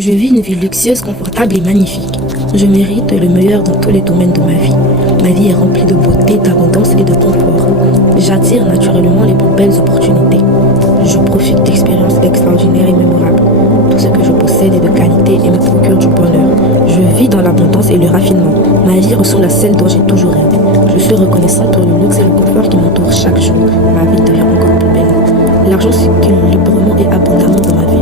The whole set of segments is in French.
Je vis une vie luxueuse, confortable et magnifique. Je mérite le meilleur dans tous les domaines de ma vie. Ma vie est remplie de beauté, d'abondance et de confort. J'attire naturellement les plus belles opportunités. Je profite d'expériences extraordinaires et mémorables. Tout ce que je possède est de qualité et me procure du bonheur. Je vis dans l'abondance et le raffinement. Ma vie ressemble à celle dont j'ai toujours rêvé. Je suis reconnaissante pour le luxe et le confort qui m'entourent chaque jour. Ma vie devient encore plus belle. L'argent circule librement et abondamment dans ma vie.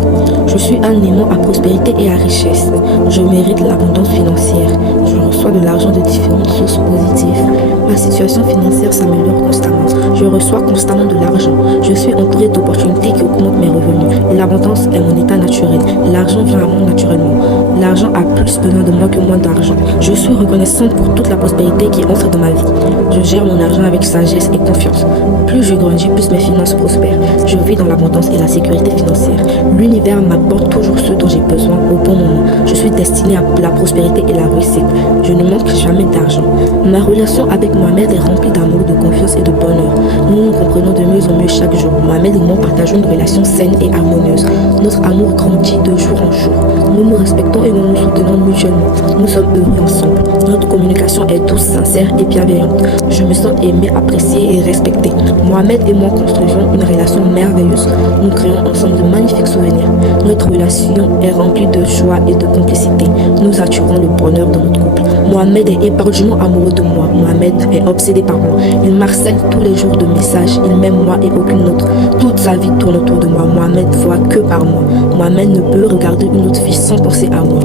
Je suis un aimant à prospérité et à richesse. Je mérite l'abondance financière. Je reçois de l'argent de différentes sources positives. Ma situation financière s'améliore constamment. Je reçois constamment de l'argent. Je suis entouré d'opportunités qui augmentent mes revenus. L'abondance est mon état naturel. L'argent vient à moi naturellement. L'argent a plus besoin de moi que moins d'argent. Je suis reconnaissante pour toute la prospérité qui entre dans ma vie. Je gère mon argent avec sagesse et confiance. Plus je grandis, plus mes finances prospèrent. Je vis dans l'abondance et la sécurité financière. L'univers m'apporte toujours ce dont j'ai besoin au bon moment. Je suis destinée à la prospérité et la réussite. Je ne manque jamais d'argent. Ma relation avec Mohamed est remplie d'amour, de confiance et de bonheur. Nous nous comprenons de mieux en mieux chaque jour. Mohamed et moi partageons une relation saine et harmonieuse. Notre amour grandit de jour en jour. Nous nous respectons et nous nous soutenons mutuellement. Nous sommes heureux ensemble. Notre communication est douce, sincère et bienveillante. Je me sens aimée, appréciée et respectée. Mohamed et moi construisons une relation merveilleuse. Nous créons ensemble de magnifiques souvenirs. Notre relation est remplie de joie et de complicité. Nous attirons le bonheur dans notre couple. Mohamed est éperdument amoureux de moi. Mohamed est obsédé par moi. Il m'harcèle tous les jours de messages. Il m'aime moi et aucune autre. Toute sa vie tourne autour de moi. Mohamed voit que par moi. Mohamed ne peut regarder une autre fille sans penser à moi.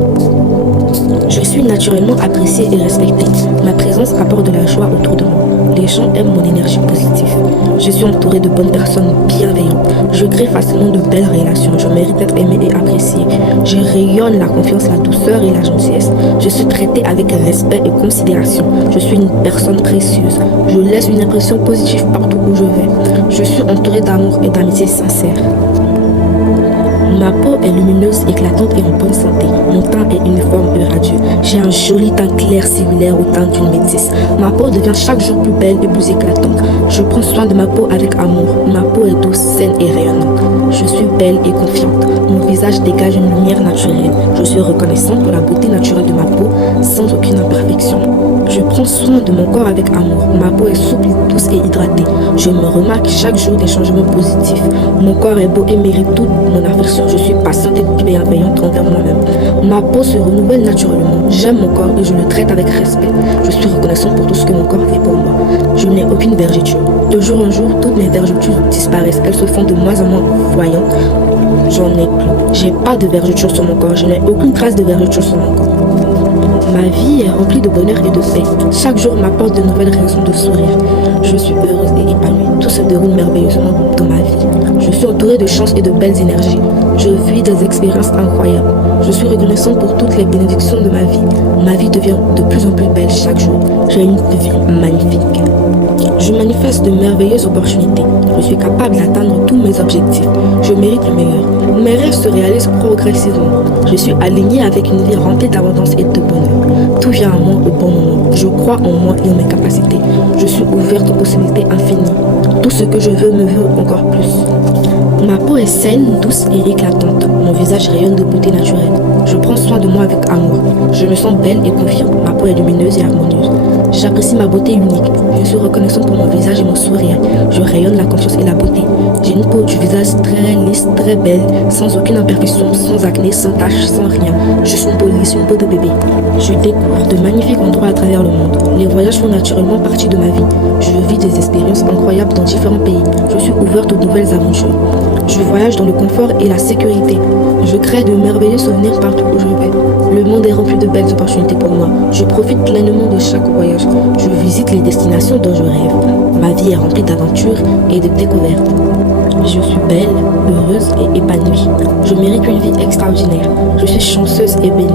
Je suis naturellement appréciée et respectée. Ma présence apporte de la joie autour de moi. Les gens aiment mon énergie positive. Je suis entourée de bonnes personnes bienveillantes. Je crée facilement de belles relations. Je mérite d'être aimée et appréciée. Je rayonne la confiance, la douceur et la gentillesse. Je suis traitée avec respect et considération. Je suis une personne précieuse. Je laisse une impression positive partout où je vais. Je suis entourée d'amour et d'amitié sincère. Ma peau est lumineuse, éclatante et en bonne santé. Mon teint est uniforme et radieux. J'ai un joli teint clair similaire au teint d'une métisse. Ma peau devient chaque jour plus belle et plus éclatante. Je prends soin de ma peau avec amour. Ma peau est douce, saine et rayonnante. Je suis belle et confiante. Mon visage dégage une lumière naturelle. Je suis reconnaissante pour la beauté naturelle de ma peau, sans aucune imperfection. Je prends soin de mon corps avec amour. Ma peau est souple, douce et hydratée. Je me remarque chaque jour des changements positifs. Mon corps est beau et mérite toute mon affection. Je suis patiente et bienveillante envers moi-même. Ma peau se renouvelle naturellement. J'aime mon corps et je le traite avec respect. Je suis reconnaissante pour tout ce que mon corps fait pour moi. Je n'ai aucune vergeture. De jour en jour, toutes mes vergetures disparaissent. Elles se font de moins en moins voyantes. J'en ai plus. J'ai pas de vergeture sur mon corps. Je n'ai aucune trace de vergeture sur mon corps. Ma vie est remplie de bonheur et de paix. Chaque jour m'apporte de nouvelles raisons de sourire. Je suis heureuse et épanouie. Tout se déroule merveilleusement dans ma vie. Je suis entourée de chance et de belles énergies. Je vis des expériences incroyables. Je suis reconnaissante pour toutes les bénédictions de ma vie. Ma vie devient de plus en plus belle chaque jour. J'ai une vie magnifique. Je manifeste de merveilleuses opportunités. Je suis capable d'atteindre tous mes objectifs. Je mérite le meilleur. Mes rêves se réalisent progressivement. Je suis alignée avec une vie remplie d'abondance et de bonheur. Tout vient à moi au bon moment. Je crois en moi et en mes capacités. Je suis ouverte aux possibilités infinies. Tout ce que je veux me veut encore plus. Ma peau est saine, douce et éclatante. Mon visage rayonne de beauté naturelle. Je prends soin de moi avec amour. Je me sens belle et confiante. Ma peau est lumineuse et harmonieuse. J'apprécie ma beauté unique. Je suis reconnaissante pour mon visage et mon sourire. Je rayonne la confiance et la beauté. J'ai une peau du visage très lisse, très belle, sans aucune imperfection, sans acné, sans taches, sans rien. Juste une peau lisse, une peau de bébé. Je découvre de magnifiques endroits à travers le monde. Les voyages font naturellement partie de ma vie. Je vis des expériences incroyables dans différents pays. Je suis ouverte aux nouvelles aventures. Je voyage dans le confort et la sécurité. Je crée de merveilleux souvenirs partout où je vais. Le monde est rempli de belles opportunités pour moi. Je profite pleinement de chaque voyage. Je visite les destinations dont je rêve. Ma vie est remplie d'aventures et de découvertes. Je suis belle, heureuse et épanouie. Je mérite une vie extraordinaire. Je suis chanceuse et bénie.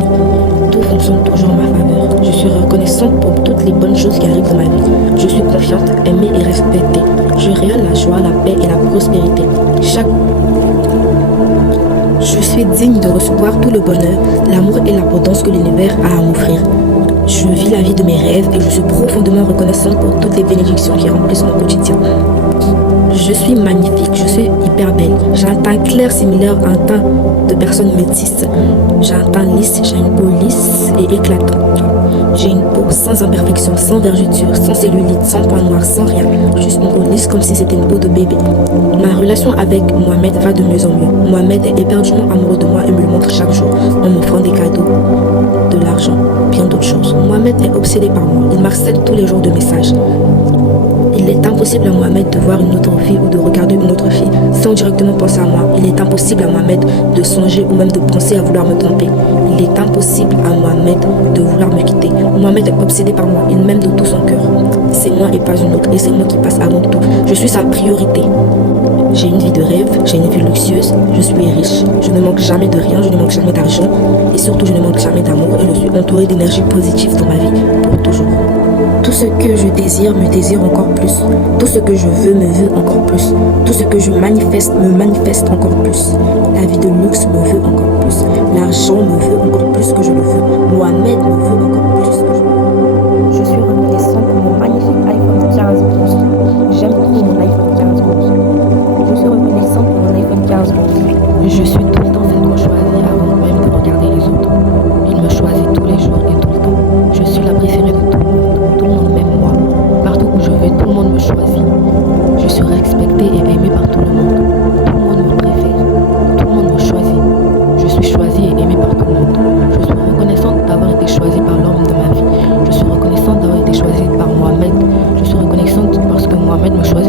Tout fonctionne toujours en ma faveur. Je suis reconnaissante pour toutes les bonnes choses qui arrivent dans ma vie. Je suis confiante, aimée et respectée. Je rayonne la joie, la paix et la prospérité. Je suis digne de recevoir tout le bonheur, l'amour et l'abondance que l'univers a à m'offrir. Je vis la vie de mes rêves et je suis profondément reconnaissante pour toutes les bénédictions qui remplissent mon quotidien. Je suis magnifique, je suis hyper belle. J'ai un teint clair similaire à un teint de personnes métisses. J'ai un teint lisse, j'ai une peau lisse et éclatante. J'ai une peau sans imperfection, sans vergeture, sans cellulite, sans points noirs, sans rien. Juste une peau lisse comme si c'était une peau de bébé. Ma relation avec Mohamed va de mieux en mieux. Mohamed est éperdument amoureux de moi et me le montre chaque jour en m'offrant des cadeaux, de l'argent, bien d'autres choses. Mohamed est obsédé par moi. Il m'harcèle tous les jours de messages. Il est impossible à Mohamed de voir une autre fille ou de regarder une autre fille sans directement penser à moi. Il est impossible à Mohamed de songer ou même de penser à vouloir me tromper. Il est impossible à Mohamed de vouloir me quitter. Mohamed est obsédé par moi. Il m'aime de tout son cœur. C'est moi et pas une autre. Et c'est moi qui passe avant tout. Je suis sa priorité. J'ai une vie de rêve, j'ai une vie luxueuse, je suis riche, je ne manque jamais de rien, je ne manque jamais d'argent et surtout je ne manque jamais d'amour et je suis entourée d'énergie positive dans ma vie pour toujours. Tout ce que je désire me désire encore plus. Tout ce que je veux me veut encore plus. Tout ce que je manifeste me manifeste encore plus. La vie de luxe me veut encore plus. L'argent me veut encore plus que je le veux. Mohamed me veut encore plus que je le veux. Je suis reconnaissant pour mon magnifique iPhone 15 Plus. J'aime trop mon iPhone 15 Plus. Je suis reconnaissant pour mon iPhone 15 Plus. Je suis tout le temps celle qu'on choisit avant même de regarder les autres. Il me choisit tous les jours et tout le temps. Je suis la préférée de tout le monde. Tout le monde m'aime moi. Partout où je vais, tout le monde me choisit. Je suis respectée et aimée par tout le monde. Tout le monde me préfère. Tout le monde me choisit. Je suis choisie et aimée par tout le monde. Je suis reconnaissante d'avoir été choisie par l'homme de ma vie. Je suis reconnaissante d'avoir été choisie par Mohamed. Je suis reconnaissante parce que Mohamed me choisit